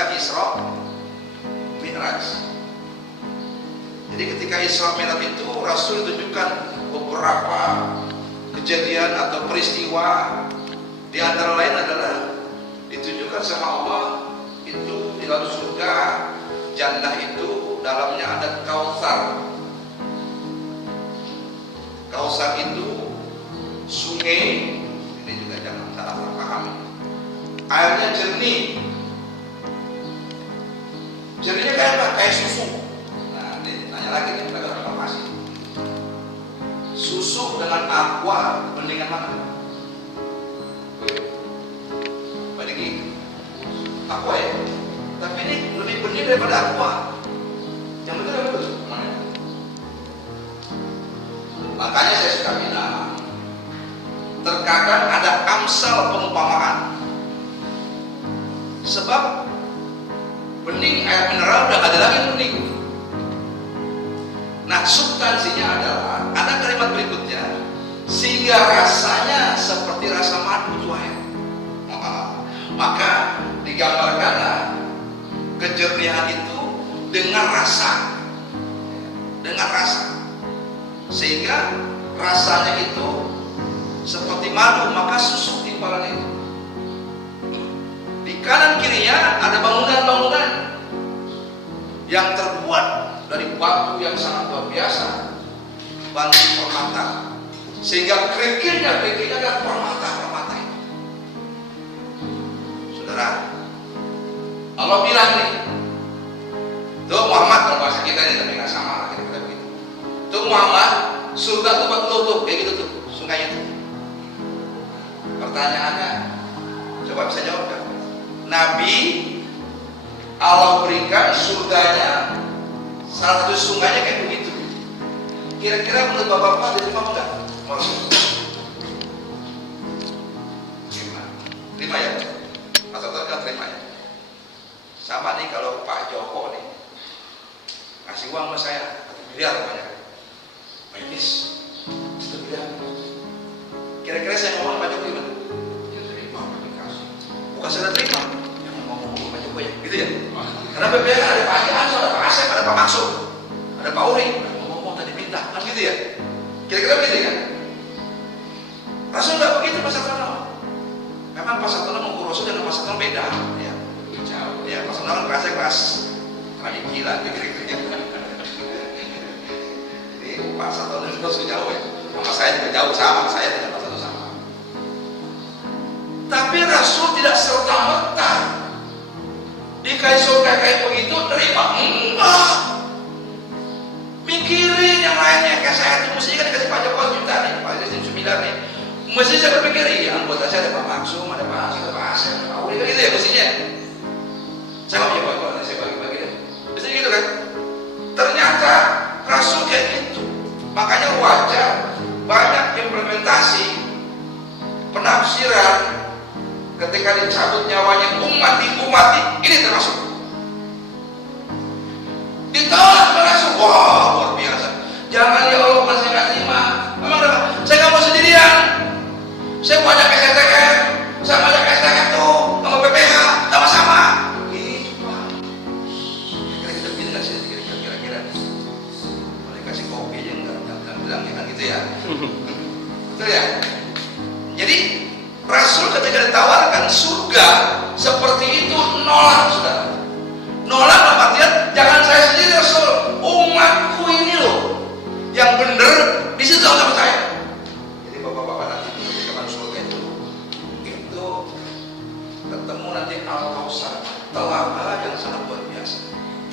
ketika Isra Mi'raj. Jadi ketika Isra Mi'raj itu Rasul ditunjukkan beberapa kejadian atau peristiwa. Di antara lain adalah ditunjukkan sama Allah itu di dalam surga jannah itu dalamnya ada Kautsar. Kautsar itu sungai, ini juga jangan salah paham. Airnya jernih. Jernihnya kayak apa? Kayak susu. Nah, ini tanya lagi nih, kita akan masih. Susu dengan aqua mendingan mana? Bagi aqua ya. Tapi ini lebih benih daripada aqua. Yang betul apa betul? Makanya saya suka bilang, terkadang ada amsal perumpamaan. Sebab bening air mineral udah ada lagi bening. Nah, substansinya adalah ada kalimat berikutnya, sehingga rasanya seperti rasa madu tuh air. Maka digambarkanlah kejernihan itu dengan rasa, sehingga rasanya itu seperti madu, maka susu timpalan itu. Di kanan kirinya ada bangunan-bangunan yang terbuat dari batu yang sangat luar biasa, batu permata, sehingga kerikilnya adalah permata itu. Saudara, Allah bilang nih, tuh Muhammad, kalau bahasa kita ini tapi nggak sama lah kita begitu. Tuh Muhammad, surga tuh buat lo tuh, kayak gitu tuh, sungainya tuh. Pertanyaannya, coba bisa jawab kan? Nabi Allah berikan surganya, salah satu sungainya kayak begitu. Kira-kira menurut bapak-bapak diterima enggak? Terima ya? Masa terkenal terima ya? Sama nih kalau Pak Joko nih kasih uang sama saya 1 miliar banyak. Baikis 1 miliar. Kira-kira saya ngomong Pak Joko gimana? Ya terima, dikasih. Bukan saya terima, yang ngomong Pak Joko ya, gitu ya? Karena BPN ada Pak Haji, ada Pak Asep, ada Pak Maksud, ada Pak Uri, ngomong tadi minta, kan gitu ya? Kira-kira begitu kan? Rasul nggak begitu Pak Sartono. Memang Pak Sartono mengukur Rasul dengan Pak Sartono beda, ya. Jauh, ya. Pak Sartono kelasnya kelas kami gila, kira-kira. Jadi Pak Sartono itu sudah jauh ya. Sama saya juga jauh, sama saya dengan Pak Sartono sama. Tapi Rasul tidak serta-merta dikasih surga kayak begitu terima, enggak. Mikirin yang lainnya, kayak saya itu mestinya kan dikasih Pak Joko 1 juta nih, Pak Joko 1 miliar nih. Mesti saya berpikir, ya anggota saya ada Pak Maksum, ada Pak Asif, ada Pak Asep, ada Pak Uli, kan gitu ya mestinya. Saya mau punya Pak, saya bagi-bagi deh. Mestinya gitu kan. Ternyata Rasul kayak gitu. Makanya wajar banyak implementasi penafsiran ketika dicabut nyawanya umati ini termasuk ditolak Rasul. Wah, luar biasa. Jangan ya Allah, bukan saya nggak terima. Memang saya nggak mau sendirian. Saya mau ajak STM, saya mau ajak STM tuh sama PPH, sama-sama. Gitu Pak. Kira-kira begini nggak sih? Kira-kira boleh kasih kopi aja nggak bilang kan gitu ya. Betul ya. Jadi Rasul ketika ditawarkan surga seperti itu nolak, saudara. Nolak dalam artian jangan saya sendiri Rasul, umatku ini loh yang benar di situ sama saya. Jadi bapak-bapak nanti ketika masuk surga itu ketemu nanti Al-Kautsar, telaga yang sangat luar biasa.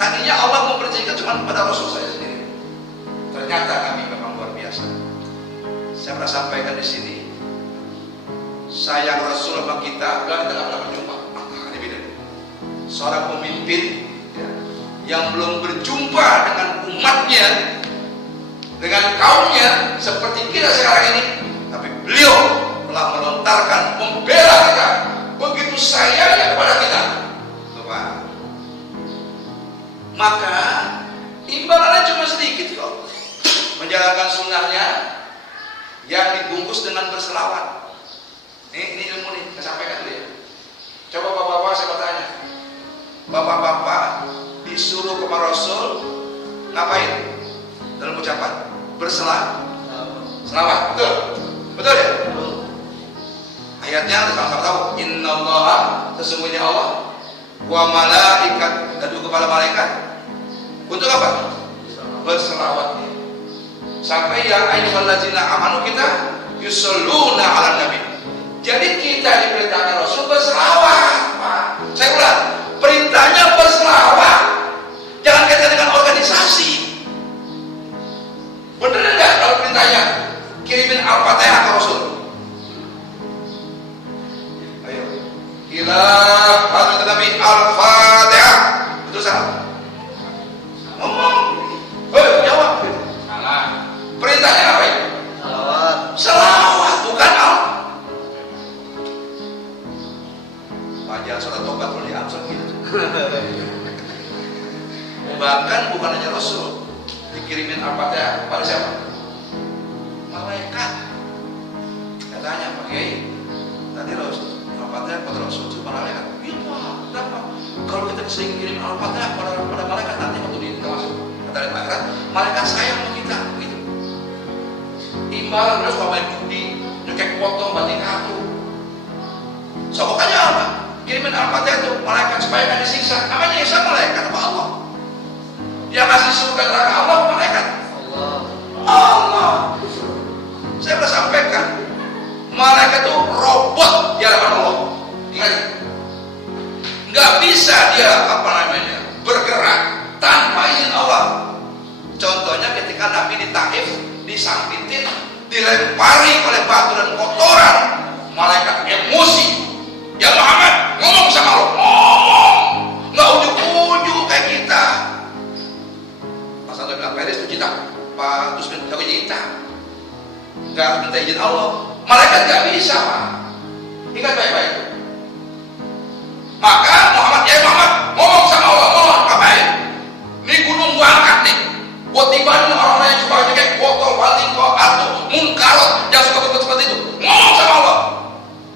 Tadinya Allah mempercayakan cuma kepada Rasul saya sendiri. Ternyata kami memang luar biasa. Saya pernah sampaikan di sini. Sayang Rasul sama kita, kita nggak pernah berjumpa. Ini beda. Seorang pemimpin ya, yang belum berjumpa dengan umatnya, dengan kaumnya seperti kita sekarang ini, tapi beliau telah melontarkan membela kita, begitu sayangnya kepada kita. Coba. Maka imbalannya cuma sedikit kok. Menjalankan sunnahnya yang dibungkus dengan berselawat. Ini ilmu nih, saya sampaikan dulu ya. Coba bapak-bapak saya mau tanya, bapak selawat. Betul? Betul ya? Ayatnya sama-sama tahu. Innallaha, sesungguhnya Allah, wa malaikat, dan juga kepala malaikat untuk apa? Berselawat. Sampai ya ayyuhallazina amanu kita yusholluna ala nabi. Jadi kita diperintahkan Rasul berselawat, Pak. Saya ulang, perintahnya berselawat. Jangan kaitan dengan organisasi. Bener enggak kalau perintahnya kirimin Al-Fatihah ke Rasul? Ayo. Ila hadrat Nabi Al-Fatihah. Betul salah? Ngomong. Jawab. Salah. Perintahnya apa ya? Selawat, bukan Wajar surat tobat kalau diangsur gitu. Bahkan bukan hanya Rasul dikirimin Al-Fatihah kepada siapa? Malaikat. Katanya Pak Kiai, tadi Rasul Al-Fatihah kepada Rasul itu para malaikat. Iya Pak, kenapa? Kalau kita sering kirim Al-Fatihah pada malaikat, nanti waktu kita masuk kata akhirat, malaikat sayang sama kita, gitu. Imbalan terus main judi, nyekek potong, batik kartu. Sokokannya apa? Kirimin Al-Fatihah itu malaikat supaya kan disiksa. Namanya nyiksa malaikat apa Allah? Yang kasih surga neraka Allah malaikat? Allah. Saya sudah sampaikan, malaikat itu robot di hadapan Allah. Ingat, nggak bisa dia bergerak tanpa izin Allah. Contohnya ketika Nabi di Taif disampitin, dilempari oleh batu dan kotoran, malaikat emosi. Ya Muhammad, ngomong sama Allah, ngomong, nggak ujuk-ujuk kayak kita. Pas Anda bilang Peres itu cinta, Pak terus minta cinta, nggak minta izin Allah. Malaikat nggak bisa, Pak. Ingat baik-baik. Maka Muhammad ngomong sama Allah, ngomong ngapain? Ini gunung gua angkat nih, gua tibanin orang-orang yang suka kayak botol, baling, atau mungkarot yang suka betul seperti itu. Ngomong sama Allah,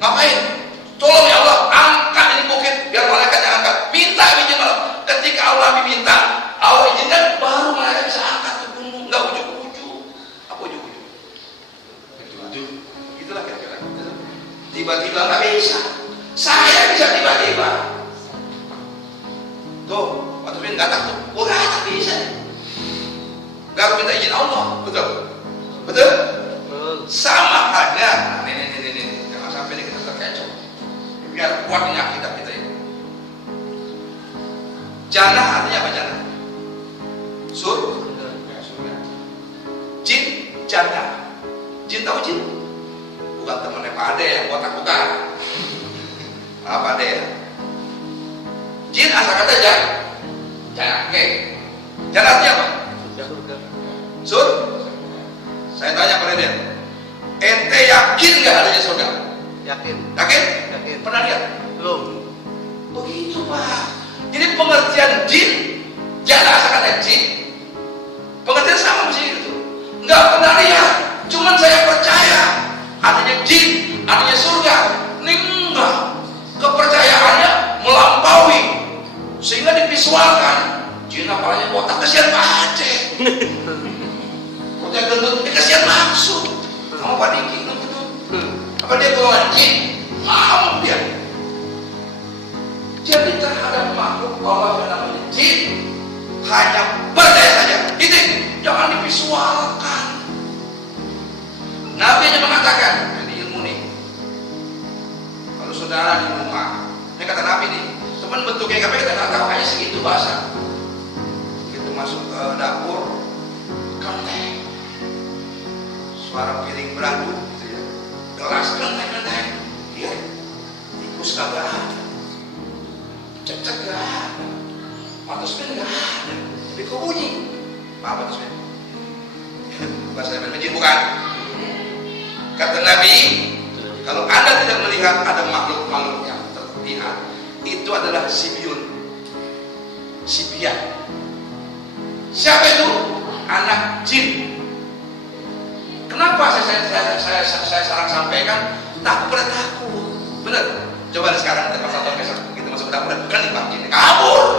ngapain? Tolong ya Allah, angkat ini bukit biar malaikat yang angkat. Minta izin Allah. Ketika Allah diminta, Allah izinkan, baru malaikat bisa angkat ke gunung. Nggak ujuk-ujuk. Apa ujuk-ujuk? Itulah kira-kira. Tiba-tiba nggak bisa. Saya bisa tiba-tiba. Tuh, waktu itu nggak takut. Gua nggak bisa. Nggak harus minta izin Allah. Betul? Betul? Sama halnya. Nih. Jangan sampai kita terkecoh. Biar kuatnya kita ini. Jannah artinya apa jannah? Surga. Jin, jannah. Jin tahu jin? Bukan temannya Pak Ade yang botak, bukan. Apa Ade ya? Jin asal kata jannah. Oke. Jannah artinya apa? Surga. Saya tanya pada dia, ente yakin nggak adanya surga? Yakin. Pernah lihat? Belum. Begitu Pak. Jadi pengertian jin, jangan asal kata jin, pengertian sama mesti itu. Nggak pernah lihat, cuman saya percaya adanya jin, adanya surga. Enggak. Kepercayaannya melampaui sehingga divisualkan. Jin apalagi botak, kesian Pak Aceh. Botak gendut, kesian maksud. Kamu Pak Diki gendut. Apa dia golongan jin? Mau dia. Jadi terhadap makhluk Allah yang namanya jin, hanya percaya saja. Itu jangan divisualkan. Nabi hanya mengatakan, ini ilmu nih. Kalau saudara di rumah, ini kata Nabi nih, teman bentuknya KPK kita nggak tahu, hanya segitu bahasa. Begitu masuk ke dapur, kenteng, suara piring beradu, gitu ya. Gelas kenteng. Iya, tikus kagak ada, cecek gak ada, matusmin gak ada, tapi kok bunyi? Apa matusmin? Bukan saya main jin, bukan. Kata Nabi, kalau Anda tidak melihat ada makhluk-makhluk yang terlihat, itu adalah sibiun, sibian. Siapa itu? Anak jin. Kenapa saya sering sampaikan? Takut pada takut, benar. Coba sekarang kita pasang besok kita masuk ke dapur dan berani jin kabur.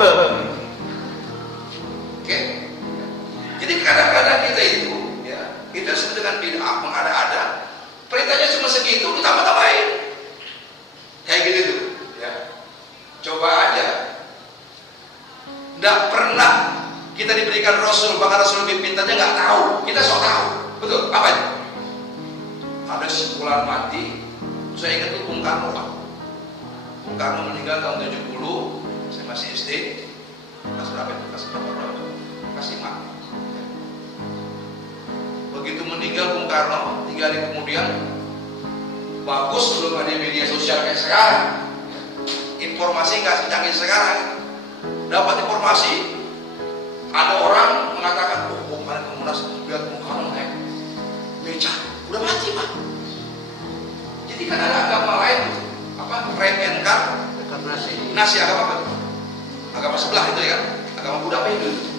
Oke. Jadi kadang-kadang kita itu, ya, dengan bid'ah, mengada-ada. Perintahnya cuma segitu, ditambah-tambahin. Kayak gitu tuh, ya. Coba aja. Nggak pernah kita diberikan Rasul, bahkan Rasul lebih pintarnya nggak tahu. Kita sok tahu, betul? Apa itu? Ada sebulan mati. Saya ingat tuh Bung Karno, Pak. Bung Karno meninggal tahun 70. Saya masih SD. Kelas berapa itu? Kelas berapa? Kelas 5. Begitu meninggal Bung Karno, 3 hari kemudian, bagus belum ada media sosial kayak sekarang. Informasi nggak secanggih sekarang. Dapat informasi, ada orang mengatakan, oh kemarin ke Monas lihat Bung Karno naik beca, udah mati Pak. Jadi kan ada agama lain, apa reinkarnasi agama apa? Agama sebelah itu ya kan, agama Buddha itu.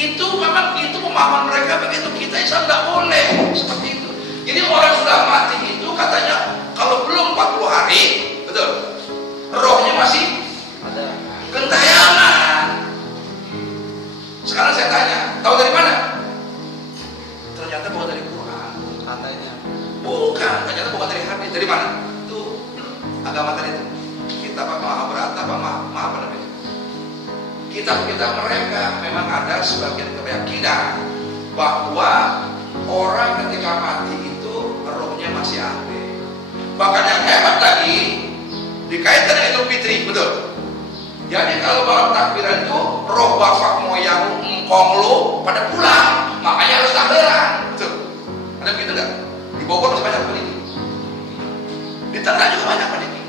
Itu memang itu pemahaman mereka begitu. Kita Islam tidak boleh seperti itu. Jadi orang sudah mati itu katanya kalau belum 40 hari, betul, rohnya masih ada gentayangan. Sekarang saya tanya, tahu dari mana? Ternyata bukan dari Quran, katanya. Bukan, ternyata bukan dari hadis. Dari mana? Itu agama tadi itu. Kitab Mahabharata, apa namanya? Kitab-kitab mereka memang ada sebagian keyakinan bahwa orang ketika mati itu rohnya masih ada. Bahkan yang hebat lagi dikaitkan dengan Idul Fitri, betul. Jadi kalau malam takbiran itu roh bapak moyang engkong lu pada pulang, makanya harus takbiran, betul. Ada begitu enggak? Di Bogor masih banyak peneliti. Di Tangerang juga banyak peneliti.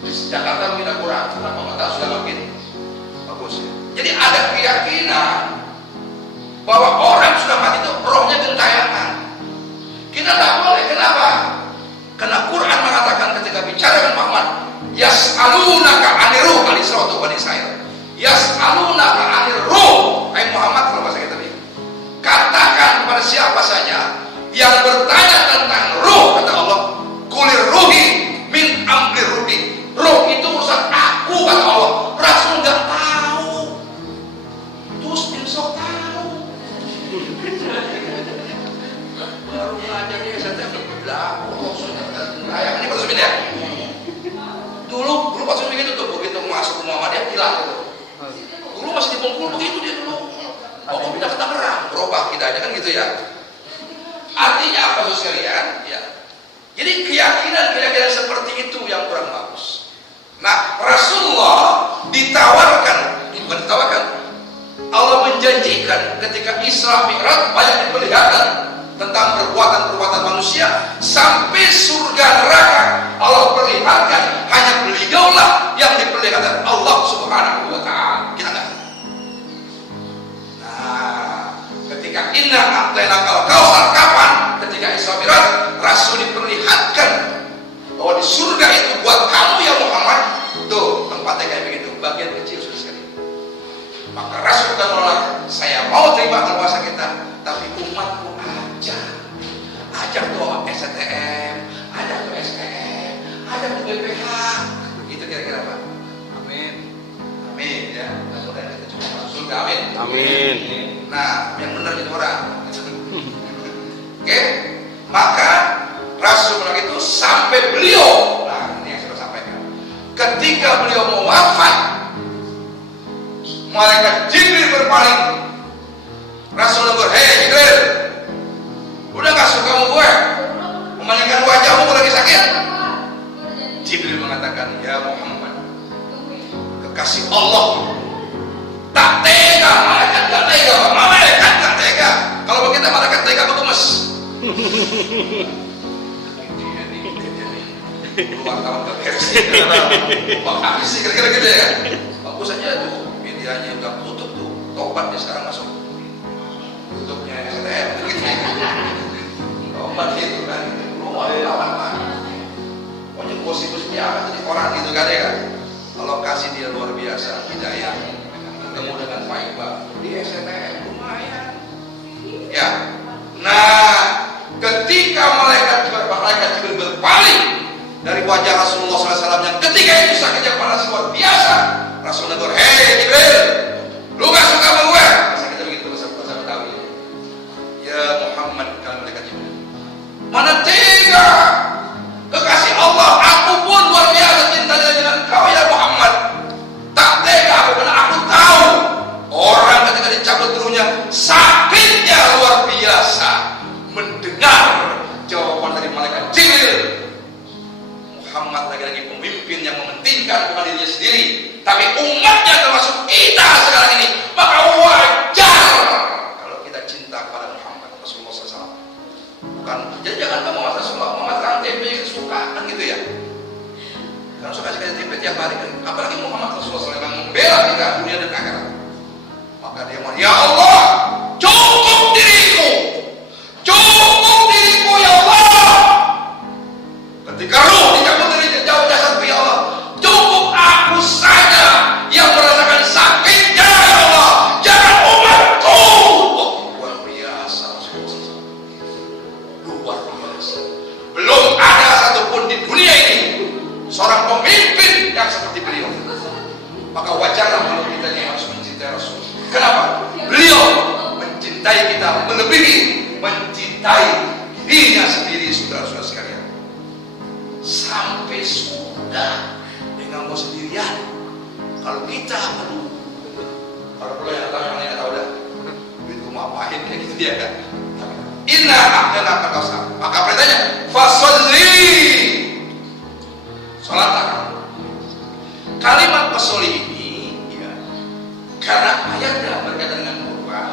Di Jakarta mungkin ada kurang, kenapa nggak tahu sudah makin bagus. Jadi ada keyakinan bahwa orang sudah mati itu rohnya gentayangan. Kita tak boleh, kenapa? Karena Quran mengatakan ketika bicara dengan Muhammad, yas'alunaka 'anir ruh, al-Isra wa Bani Israil. Yas'alunaka 'anir ruh, hai Muhammad, kalau bahasa kita ini. Katakan kepada siapa saja yang bertanya tentang ruh, kata Allah, kulir ruhi min amri ruhi. Ruh itu urusan aku, kata Allah. Rasul nggak tahu, terus insok tahu. Baru belajar dia, saya berlaku, maksudnya kayak ini terus ya. Dulu pas begitu tuh, begitu masuk ke Muhammadiyah hilang gitu. Dulu masih di Bengkulu begitu dia dulu. Oh, pindah ke Tangerang, berubah pindahnya kan gitu ya. Artinya apa saudara sekalian? Ya. Jadi keyakinan seperti itu yang kurang bagus. Nah, Rasulullah ditawarkan, bukan ditawarkan, Allah menjanjikan ketika Isra Mi'raj banyak diperlihatkan tentang perbuatan-perbuatan manusia sampai surga neraka Allah perlihatkan, hanya beliaulah yang diperlihatkan Allah Subhanahu wa ta'ala. Kita enggak. Nah, ketika inna a'tainakal kautsar, kapan? Ketika Isra Mi'raj Rasul diperlihatkan bahwa di surga itu buat kamu ya Muhammad. Tuh, tempatnya kayak begitu, bagian kecil sudah sekali. Maka Rasul bukan menolak, saya mau terima keluasa kita, tapi umatku aja. Ajak tuh STM, ajak tuh STM, ajak tuh BPH. Begitu kira-kira Pak. Amin. Amin ya. Mudah-mudahan kita cuma masuk surga. Amin. Amin. Nah, yang benar itu orang. Oke, maka Rasul bilang itu sampai beliau. Nah, ini yang saya sampaikan. Ketika beliau mau wafat, malaikat Jibril berpaling. Rasul negur, hei Jibril, udah gak suka sama gue? Memalingkan wajahmu gue lagi sakit. Jibril mengatakan, ya Muhammad, kekasih Allah, tak tega, malaikat gak tega, malaikat gak tega. Kalau begitu malaikat tega aku gemes. Dia nih, wartawan gak beres. Bang habis sih kira-kira gitu ya. Bagus aja tuh, medianya udah tutup tuh, tobat dia sekarang masuk. Tutupnya STM gitu. Tobat gitu kan, luar lama. Pokoknya gosip-gosip apa jadi orang gitu kan ya kan. Allah kasih dia luar biasa hidayah, ketemu dengan Pak Iqbal di STM lumayan. Ya, nah ketika malaikat Jibril berpaling dari wajah Rasulullah SAW yang ketika itu sakitnya panas luar biasa, Rasul negur, hei Jibril, lu gak suka sama gue? Masa kita begitu bahasa Betawi. Ya Muhammad pemimpin yang mementingkan bukan dirinya sendiri, tapi umatnya termasuk kita sekarang ini, maka wajar kalau kita cinta kepada Muhammad Rasulullah SAW. Bukan, jadi jangan kamu memasang tempe kesukaan gitu ya. Karena suka sekali tempe tiap hari, apalagi Muhammad Rasulullah SAW yang membela kita dunia dan akhirat. Maka dia mau, ya Allah, cukup diriku, ya Allah. Ketika ruh dicabut dari jauh jasadku, ya Allah, cukup aku saja yang merasakan sakitnya, ya Allah, jangan umatku. Luar biasa, luar biasa. Belum ada satupun di dunia ini seorang pemimpin yang seperti beliau. Maka wajarlah kalau kita ini harus mencintai Rasul. Kenapa? Beliau mencintai kita melebihi mencintai dirinya sendiri, saudara-saudara sekalian. Sampai sudah dengan mau sendirian. Kalau kita, aduh, kalau perlu yang tahu, yang tahu dah, itu mau apain kayak gitu dia kan. Inna a'tana kal-kautsar. Maka perintahnya, fasolli, sholatlah. Kalimat fasolli ini, ya, karena ayatnya berkaitan dengan Quran.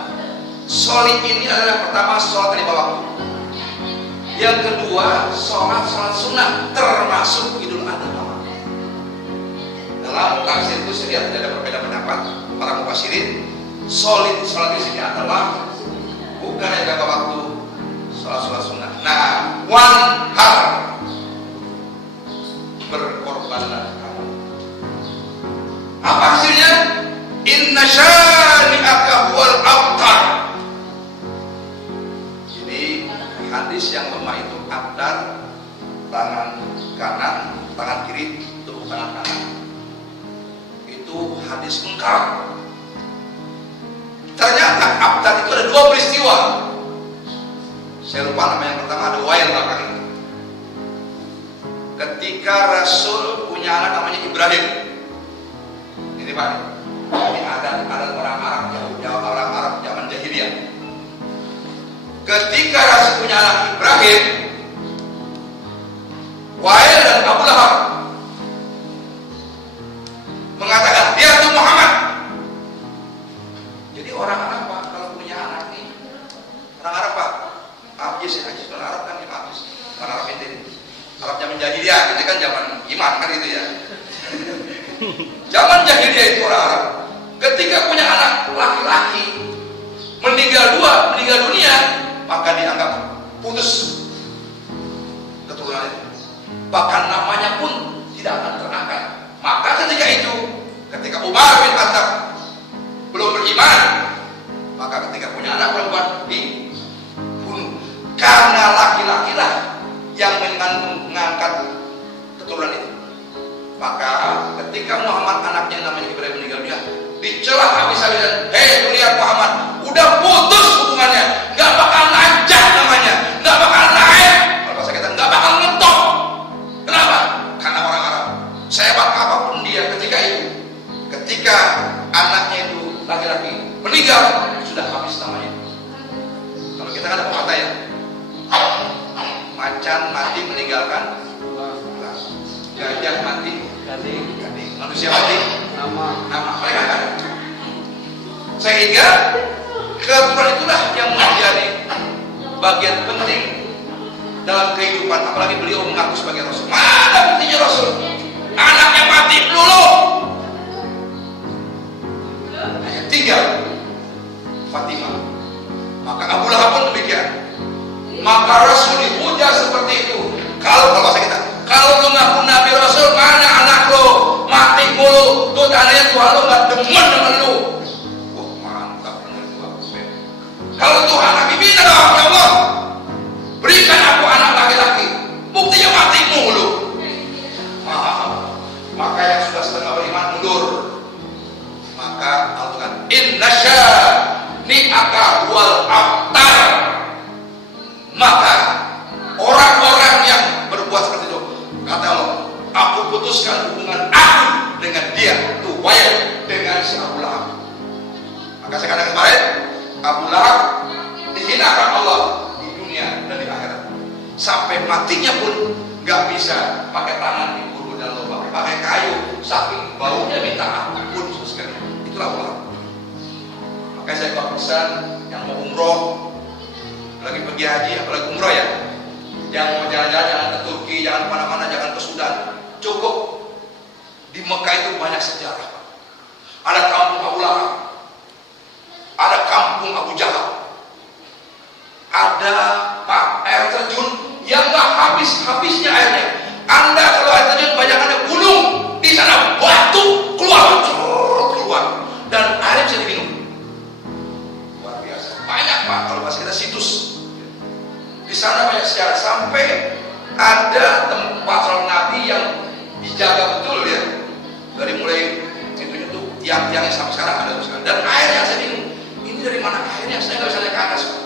Soli ini adalah pertama sholat lima waktu. Yang kedua, sholat sunnah termasuk Idul Adha. Dalam tafsir itu saya lihat tidak ada perbedaan pendapat para mufassirin. Sholat di sini adalah bukan yang jaga waktu sholat sunnah. Nah, wanhar, berkorbanlah kamu. Apa hasilnya? Inna syani'aka huwal abtar. Jadi hadis yang lemah itu abtar, tangan kanan, tangan kiri, tubuh tangan kanan. Itu hadis lengkap. Ternyata abtar itu ada dua peristiwa. Saya lupa nama yang pertama, ada Wail belakang itu. Ketika Rasul punya anak namanya Ibrahim. Ini Pak, ini ada orang Arab zaman jahiliyah. Ketika Rasul punya anak Ibrahim, Wail dan Abu Lahab mengatakan, dia itu Muhammad. Jadi orang Arab Pak, kalau punya anak nih, orang Arab Pak, Abis orang Arab kan Abis, orang Arab ini, Arab zaman jahiliyah, ini kan zaman iman kan itu ya. Zaman jahiliyah itu orang Arab, ketika punya anak laki-laki meninggal dunia, maka dianggap putus keturunan itu. Bahkan namanya pun tidak akan terangkat. Maka ketika itu, ketika Umar bin Khattab belum beriman, maka ketika punya anak perempuan dibunuh. Karena laki-laki lah yang mengangkat keturunan itu. Maka ketika Muhammad anaknya namanya Ibrahim meninggal dunia, dicela habis-habisan. Hei, lihat Muhammad, udah putus hubungannya, nggak bakal lancar namanya, nggak bakal naik. Kalau bahasa kita nggak bakal ngetop. Kenapa? Karena orang Arab. Sehebat apapun dia ketika itu, ketika anaknya itu laki-laki meninggal, sudah habis namanya. Kalau kita kan ada pepatah ya, macan mati meninggalkan gajah mati gading, manusia mati nama mereka kan. Sehingga keturunan itulah yang menjadi bagian penting dalam kehidupan, apalagi beliau mengaku sebagai Rasul. Mana buktinya Rasul? Anaknya mati dulu, hanya tinggal Fatimah. Maka Abu Lahab pun demikian. Maka Rasul dipuja seperti itu. Kalau bahasa kita, kalau lu ngaku Nabi Rasul, mana anak lu mati mulu, tuh tandanya Tuhan lu gak demen dengan lu. Wah mantap bener Tuhan. Kalau Tuhan Nabi minta dong, ya Allah, berikan aku anak laki-laki, buktinya mati mulu. Maka yang sudah setengah beriman mundur. Maka Allah kan, inna syani'aka huwal abtar. Maka orang-orang yang berbuat seperti itu, kata Allah, aku putuskan hubungan aku dengan dia, tuh Wail dengan si Abu Lahab. Maka saya katakan kemarin, Abu Lahab dihinakan Allah di dunia dan di akhirat. Sampai matinya pun gak bisa pakai tangan diburu dan lubang. saking baunya minta ampun sekali. Itulah ulama. Makanya saya kalau pesan yang mau umroh, lagi pergi haji, apalagi umroh ya, yang mau jalan-jalan jangan ke Turki, jangan kemana-mana, jangan ke Sudan. Cukup di Mekah itu banyak sejarah. Ada kampung Abu Lahab, ada kampung Abu Jahal, ada air terjun yang gak habisnya airnya. Anda kalau air terjun banyak ada gunung di sana, batu keluar dan air bisa diminum. Luar biasa, banyak Pak. Kalau masih kita situs di sana banyak sejarah, sampai ada tempat sholat Nabi yang dijaga betul ya, dari mulai itunya tuh tiang-tiangnya sampai sekarang ada terus. Dan air yang saya minum ini dari mana airnya? Saya nggak bisa naik ke atas Pak.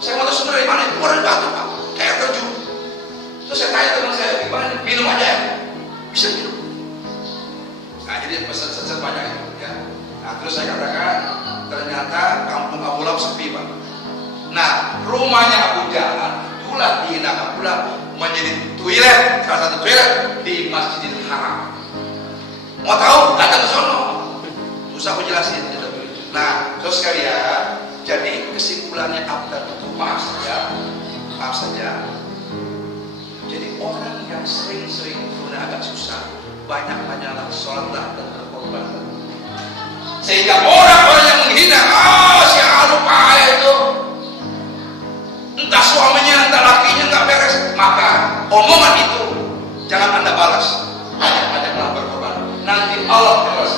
Saya mau tahu sumber dari mana? Itu dari batu Pak, kayak terjun. Terus saya tanya teman saya, gimana? Minum aja ya? Bisa minum. Nah jadi pesan-pesan banyak itu ya. Nah terus saya katakan ternyata kampung Abu Lahab sepi Pak. Nah rumahnya Abu Jahal itulah dihinakan pula menjadi toilet, salah satu toilet di Masjidil Haram. Mau tahu? Datang ke sono. Susah aku jelasin. Nah terus sekalian, jadi kesimpulannya apa itu? Maaf saja. Jadi orang yang sering-sering sebenarnya agak susah, banyak-banyaklah sholatlah dan berkorban. Sehingga orang-orang yang menghina, si lupa itu, entah suaminya, entah lakinya nggak beres, maka omongan itu jangan Anda balas, banyak-banyaklah berkorban. Nanti Allah balas,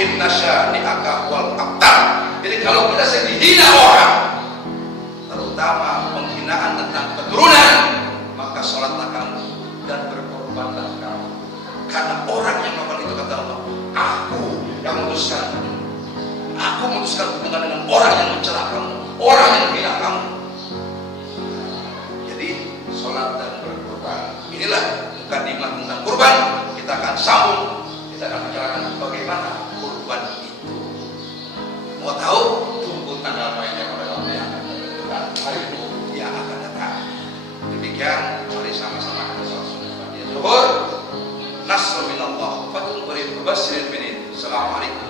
inna syani'aka wal abtar. Jadi kalau kita sering dihina orang, terutama penghinaan tentang keturunan, maka sholatlah kamu dan berkorbanlah kamu. Karena orang yang melakukan itu, kata Allah, aku memutuskan hubungan dengan orang yang mencela kamu, orang yang menghina kamu. Jadi sholat dan berkorban, inilah mukadimah tentang kurban. Kita akan sambung, kita akan bicarakan bagaimana kurban itu. Mau tahu? Tunggu tanggal mainnya pada waktu yang akan menentukan hari itu yang akan datang. Demikian, mari sama-sama kita sholat sunnah zuhur. Nasrul minallah, fatul qarib, mubashirin binin. Assalamualaikum.